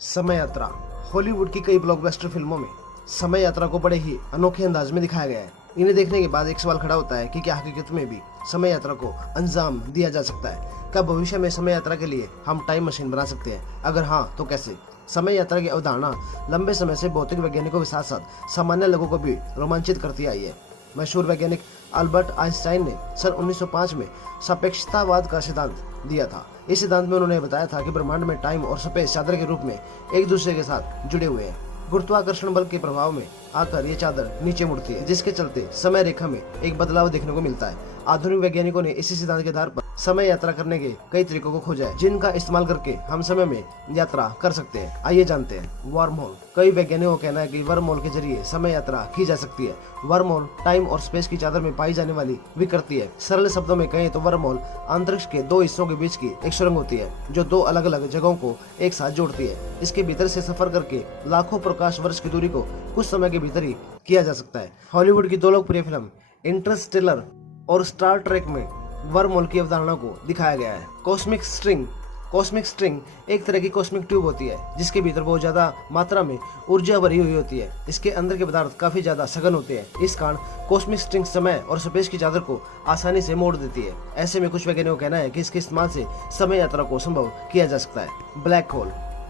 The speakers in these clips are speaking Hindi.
समय यात्रा। हॉलीवुड की कई ब्लॉकबस्टर फिल्मों में समय यात्रा को बड़े ही अनोखे अंदाज में दिखाया गया है। इन्हें देखने के बाद एक सवाल खड़ा होता है कि क्या हकीकत में भी समय यात्रा को अंजाम दिया जा सकता है? क्या भविष्य में समय यात्रा के लिए हम टाइम मशीन बना सकते हैं? अगर हाँ, तो कैसे? समय यात्रा की अवधारणा लंबे समय से भौतिक वैज्ञानिकों के साथ साथ सामान्य लोगों को भी रोमांचित करती आई है। मशहूर वैज्ञानिक अल्बर्ट आइंस्टाइन ने सन 1905 में सापेक्षतावाद का सिद्धांत दिया था। इस सिद्धांत में उन्होंने बताया था कि ब्रह्मांड में टाइम और स्पेस चादर के रूप में एक दूसरे के साथ जुड़े हुए हैं। गुरुत्वाकर्षण बल के प्रभाव में आकर ये चादर नीचे मुड़ती है, जिसके चलते समय रेखा में एक बदलाव देखने को मिलता है। आधुनिक वैज्ञानिकों ने इसी सिद्धांत के आधार पर समय यात्रा करने के कई तरीकों को खोजा है, जिनका इस्तेमाल करके हम समय में यात्रा कर सकते हैं। आइए जानते हैं। Worm hole. कई वैज्ञानिकों का कहना है कि वर्म होल के जरिए समय यात्रा की जा सकती है। वर्म होल टाइम और स्पेस की चादर में पाई जाने वाली विकृति है। सरल शब्दों में कहें तो वर्म होल अंतरिक्ष के दो हिस्सों के बीच की एक सुरंग होती है, जो दो अलग अलग जगहों को एक साथ जोड़ती है। इसके भीतर से सफर करके लाखों प्रकाश वर्ष की दूरी को कुछ समय के भीतर ही किया जा सकता है। हॉलीवुड की दो लोकप्रिय फिल्म इंटरस्टेलर और स्टार ट्रेक में वर्म होल की अवधारणा को दिखाया गया है। कॉस्मिक स्ट्रिंग एक तरह की कॉस्मिक ट्यूब होती है, जिसके भीतर बहुत ज्यादा मात्रा में ऊर्जा भरी हुई होती है। इसके अंदर के पदार्थ काफी ज्यादा सघन होते हैं। इस कारण कॉस्मिक स्ट्रिंग समय और स्पेस की चादर को आसानी से मोड़ देती है। ऐसे में कुछ वैज्ञानिकों का कहना है कि इसके इस्तेमाल से समय यात्रा को संभव किया जा सकता है।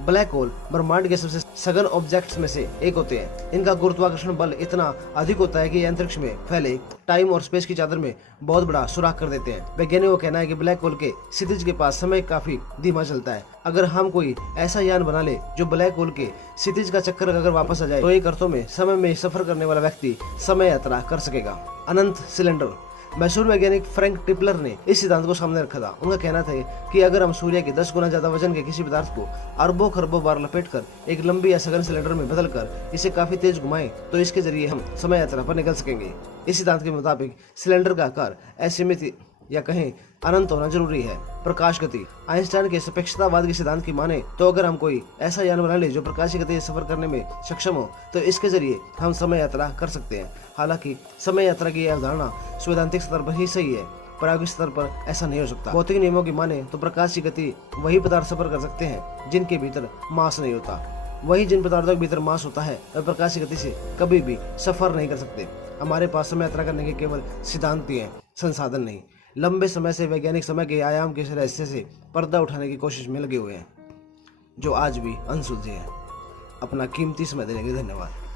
ब्लैक होल ब्रह्मांड के सबसे सघन ऑब्जेक्ट्स में से एक होते हैं। इनका गुरुत्वाकर्षण बल इतना अधिक होता है कि अंतरिक्ष में फैले टाइम और स्पेस की चादर में बहुत बड़ा सुराख कर देते हैं। वैज्ञानिकों का कहना है कि ब्लैक होल के क्षितिज के पास समय काफी धीमा चलता है। अगर हम कोई ऐसा यान बना ले जो ब्लैक होल के क्षितिज का चक्कर अगर वापस आ जाए, तो एक अर्थों में समय में सफर करने वाला व्यक्ति समय यात्रा कर सकेगा। अनंत सिलेंडर। मशहूर वैज्ञानिक फ्रैंक टिपलर ने इस सिद्धांत को सामने रखा था। उनका कहना था कि अगर हम सूर्य के 10 गुना ज्यादा वजन के किसी पदार्थ को अरबों खरबों बार लपेटकर एक लंबी या सघन सिलेंडर में बदलकर इसे काफी तेज घुमाएं, तो इसके जरिए हम समय यात्रा पर निकल सकेंगे। इस सिद्धांत के मुताबिक सिलेंडर का आकार असीमित या कहें अनंत होना जरूरी है। प्रकाश गति। आइंस्टाइन के सापेक्षतावाद के सिद्धांत की माने तो अगर हम कोई ऐसा यान बना ले जो प्रकाश की गति से सफर करने में सक्षम हो, तो इसके जरिए हम समय यात्रा कर सकते हैं। हालांकि समय यात्रा की यह अवधारणा सैद्धांतिक स्तर पर ही सही है, प्रायोगिक स्तर पर ऐसा नहीं हो सकता। भौतिक नियमों की माने तो प्रकाश की गति वही पदार्थ सफर कर सकते हैं जिनके भीतर मास नहीं होता। वही जिन पदार्थों के भीतर मास होता है वह प्रकाश की गति से कभी भी सफर नहीं कर सकते। हमारे पास समय यात्रा करने के केवल सिद्धांत ही हैं, संसाधन नहीं। लंबे समय से वैज्ञानिक समय के आयाम के रहस्य से पर्दा उठाने की कोशिश में लगे हुए हैं, जो आज भी अनसुलझे हैं। अपना कीमती समय देने के लिए धन्यवाद।